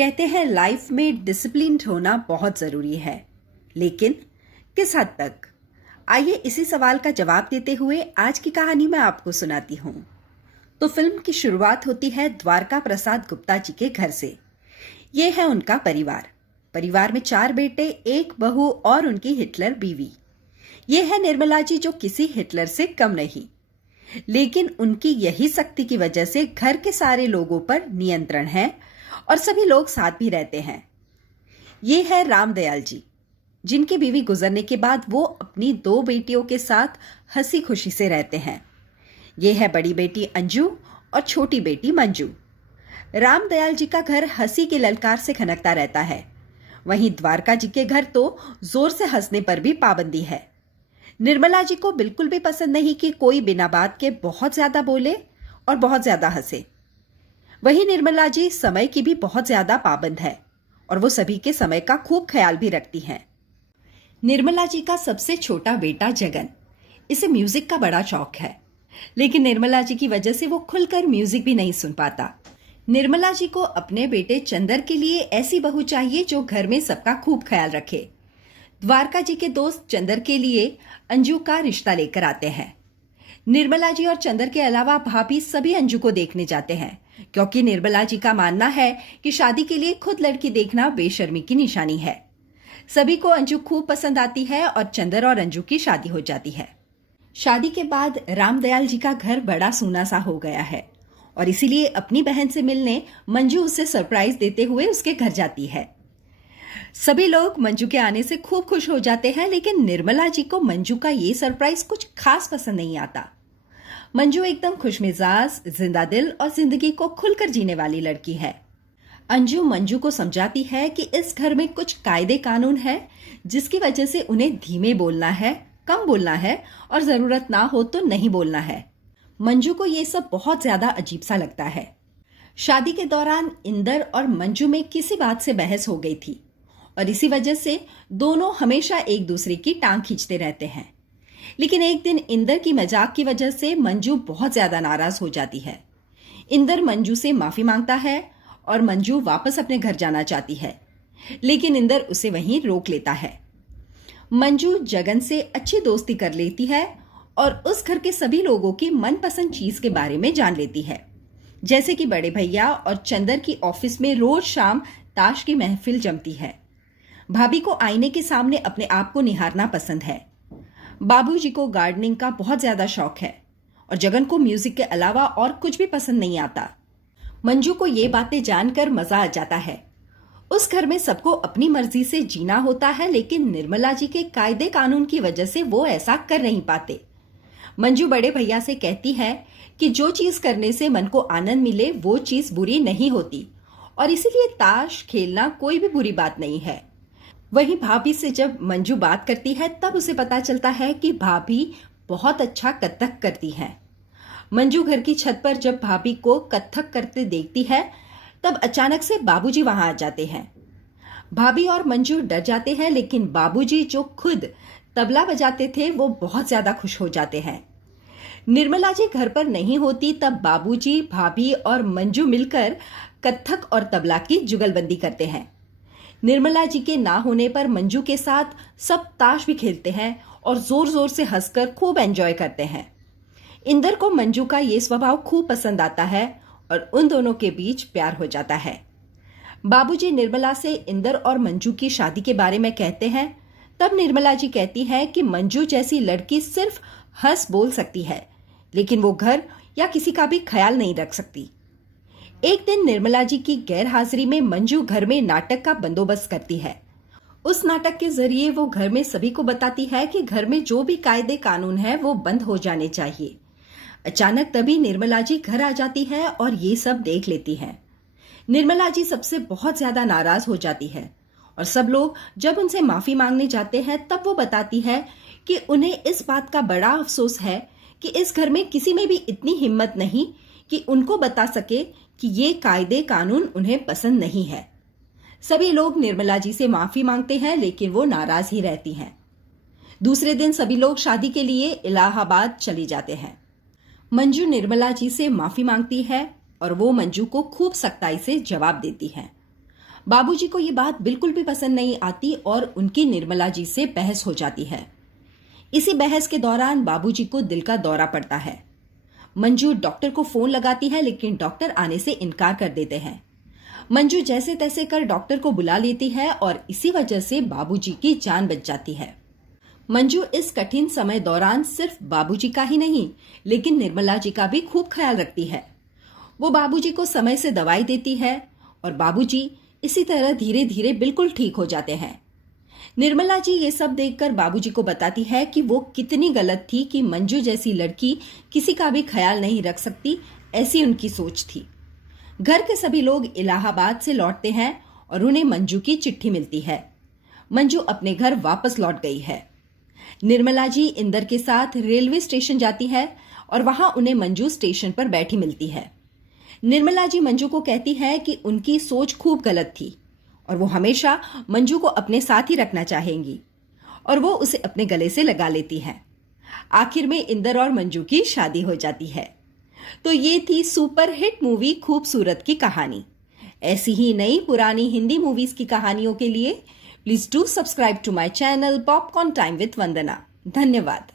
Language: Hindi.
कहते हैं लाइफ में डिसिप्लिन्ड होना बहुत जरूरी है, लेकिन किस हद तक? आइए इसी सवाल का जवाब देते हुए आज की कहानी मैं आपको सुनाती हूँ। तो फिल्म की शुरुआत होती है द्वारका प्रसाद गुप्ता जी के घर से। ये है उनका परिवार। परिवार में 4 बेटे, 1 बहू और उनकी हिटलर बीवी। ये है निर्मला जी, जो किसी हिटलर से कम नहीं, लेकिन उनकी यही शक्ति की वजह से घर के सारे लोगों पर नियंत्रण है और सभी लोग साथ भी रहते हैं। ये है रामदयाल जी, जिनकी बीवी गुजरने के बाद वो अपनी 2 बेटियों के साथ हंसी खुशी से रहते हैं। ये है बड़ी बेटी अंजू और छोटी बेटी मंजू। रामदयाल जी का घर हंसी के ललकार से खनकता रहता है। वहीं द्वारका जी के घर तो जोर से हंसने पर भी पाबंदी है। निर्मला जी को बिल्कुल भी पसंद नहीं कि कोई बिना बात के बहुत ज्यादा बोले और बहुत ज्यादा हंसे। वहीं निर्मला जी समय की भी बहुत ज्यादा पाबंद है और वो सभी के समय का खूब ख्याल भी रखती हैं। निर्मला जी का सबसे छोटा बेटा जगन, इसे म्यूजिक का बड़ा शौक है, लेकिन निर्मला जी की वजह से वो खुलकर म्यूजिक भी नहीं सुन पाता। निर्मला जी को अपने बेटे चंदर के लिए ऐसी बहू चाहिए जो घर में सबका खूब ख्याल रखे। द्वारका जी के दोस्त चंदर के लिए अंजू का रिश्ता लेकर आते हैं। निर्मला जी और चंदर के अलावा भाभी सभी अंजू को देखने जाते हैं, क्योंकि निर्मला जी का मानना है कि शादी के लिए खुद लड़की देखना बेशर्मी की निशानी है। सभी को अंजू खूब पसंद आती है और चंदर और अंजू की शादी हो जाती है। शादी के बाद रामदयाल जी का घर बड़ा सूना सा हो गया है और इसीलिए अपनी बहन से मिलने मंजू उसे सरप्राइज देते हुए उसके घर जाती है। सभी लोग मंजू के आने से खूब खुश हो जाते हैं, लेकिन निर्मला जी को मंजू का ये सरप्राइज कुछ खास पसंद नहीं आता। मंजू एकदम खुशमिजाज, जिंदा दिल और जिंदगी को खुलकर जीने वाली लड़की है। अंजू मंजू को समझाती है कि इस घर में कुछ कायदे कानून है, जिसकी वजह से उन्हें धीमे बोलना है, कम बोलना है और जरूरत ना हो तो नहीं बोलना है। मंजू को ये सब बहुत ज्यादा अजीब सा लगता है। शादी के दौरान इंदर और मंजू में किसी बात से बहस हो गई थी और इसी वजह से दोनों हमेशा एक दूसरे की टांग खींचते रहते हैं। लेकिन एक दिन इंदर की मजाक की वजह से मंजू बहुत ज्यादा नाराज हो जाती है। इंदर मंजू से माफी मांगता है और मंजू वापस अपने घर जाना चाहती है, लेकिन इंदर उसे वहीं रोक लेता है। मंजू जगन से अच्छी दोस्ती कर लेती है और उस घर के सभी लोगों की मनपसंद चीज के बारे में जान लेती है, जैसे कि बड़े भैया और चंदर की ऑफिस में रोज शाम ताश की महफिल जमती है। भाभी को आईने के सामने अपने आप को निहारना पसंद है। बाबूजी को गार्डनिंग का बहुत ज्यादा शौक है और जगन को म्यूजिक के अलावा और कुछ भी पसंद नहीं आता। मंजू को ये बातें जानकर मजा आ जाता है। उस घर में सबको अपनी मर्जी से जीना होता है, लेकिन निर्मला जी के कायदे कानून की वजह से वो ऐसा कर नहीं पाते। मंजू बड़े भैया से कहती है कि जो चीज करने से मन को आनंद मिले वो चीज बुरी नहीं होती और इसीलिए ताश खेलना कोई भी बुरी बात नहीं है। वहीं भाभी से जब मंजू बात करती है तब उसे पता चलता है कि भाभी बहुत अच्छा कथक करती हैं। मंजू घर की छत पर जब भाभी को कथक करते देखती है तब अचानक से बाबूजी वहां आ जाते हैं। भाभी और मंजू डर जाते हैं, लेकिन बाबूजी जो खुद तबला बजाते थे वो बहुत ज्यादा खुश हो जाते हैं। निर्मला जी घर पर नहीं होती तब बाबूजी, भाभी और मंजू मिलकर कथक और तबला की जुगलबंदी करते हैं। निर्मला जी के ना होने पर मंजू के साथ सब ताश भी खेलते हैं और जोर जोर से हंसकर खूब एंजॉय करते हैं। इंदर को मंजू का ये स्वभाव खूब पसंद आता है और उन दोनों के बीच प्यार हो जाता है। बाबूजी निर्मला से इंदर और मंजू की शादी के बारे में कहते हैं, तब निर्मला जी कहती है कि मंजू जैसी लड़की सिर्फ हंस बोल सकती है, लेकिन वो घर या किसी का भी ख्याल नहीं रख सकती। एक दिन निर्मला जी की गैर हाजिरी में मंजू घर में नाटक का बंदोबस्त करती है। उस नाटक के जरिए वो घर में सभी को बताती है कि घर में जो भी कायदे कानून है वो बंद हो जाने चाहिए। अचानक तभी निर्मला जी घर आ जाती है और ये सब देख लेती है। निर्मला जी सबसे बहुत ज्यादा नाराज हो जाती है और सब लोग जब उनसे माफी मांगने जाते हैं तब वो बताती है कि उन्हें इस बात का बड़ा अफसोस है कि इस घर में किसी में भी इतनी हिम्मत नहीं कि उनको बता सके कि ये कायदे कानून उन्हें पसंद नहीं है। सभी लोग निर्मला जी से माफी मांगते हैं, लेकिन वो नाराज ही रहती हैं। दूसरे दिन सभी लोग शादी के लिए इलाहाबाद चले जाते हैं। मंजू निर्मला जी से माफी मांगती है और वो मंजू को खूब सख्ताई से जवाब देती है। बाबूजी को ये बात बिल्कुल भी पसंद नहीं आती और उनकी निर्मला जी से बहस हो जाती है। इसी बहस के दौरान बाबूजी को दिल का दौरा पड़ता है। मंजू डॉक्टर को फोन लगाती है, लेकिन डॉक्टर आने से इनकार कर देते हैं। मंजू जैसे तैसे कर डॉक्टर को बुला लेती है और इसी वजह से बाबूजी की जान बच जाती है। मंजू इस कठिन समय दौरान सिर्फ बाबूजी का ही नहीं, लेकिन निर्मला जी का भी खूब ख्याल रखती है। वो बाबूजी को समय से दवाई देती है और बाबूजी इसी तरह धीरे धीरे बिल्कुल ठीक हो जाते हैं। निर्मला जी ये सब देखकर बाबूजी को बताती है कि वो कितनी गलत थी कि मंजू जैसी लड़की किसी का भी ख्याल नहीं रख सकती, ऐसी उनकी सोच थी। घर के सभी लोग इलाहाबाद से लौटते हैं और उन्हें मंजू की चिट्ठी मिलती है। मंजू अपने घर वापस लौट गई है। निर्मला जी इंदर के साथ रेलवे स्टेशन जाती है और वहां उन्हें मंजू स्टेशन पर बैठी मिलती है। निर्मला जी मंजू को कहती है कि उनकी सोच खूब गलत थी और वो हमेशा मंजू को अपने साथ ही रखना चाहेंगी और वो उसे अपने गले से लगा लेती है। आखिर में इंदर और मंजू की शादी हो जाती है। तो ये थी सुपर हिट मूवी खूबसूरत की कहानी। ऐसी ही नई पुरानी हिंदी मूवीज की कहानियों के लिए please do subscribe to my channel popcorn time with Vandana. धन्यवाद।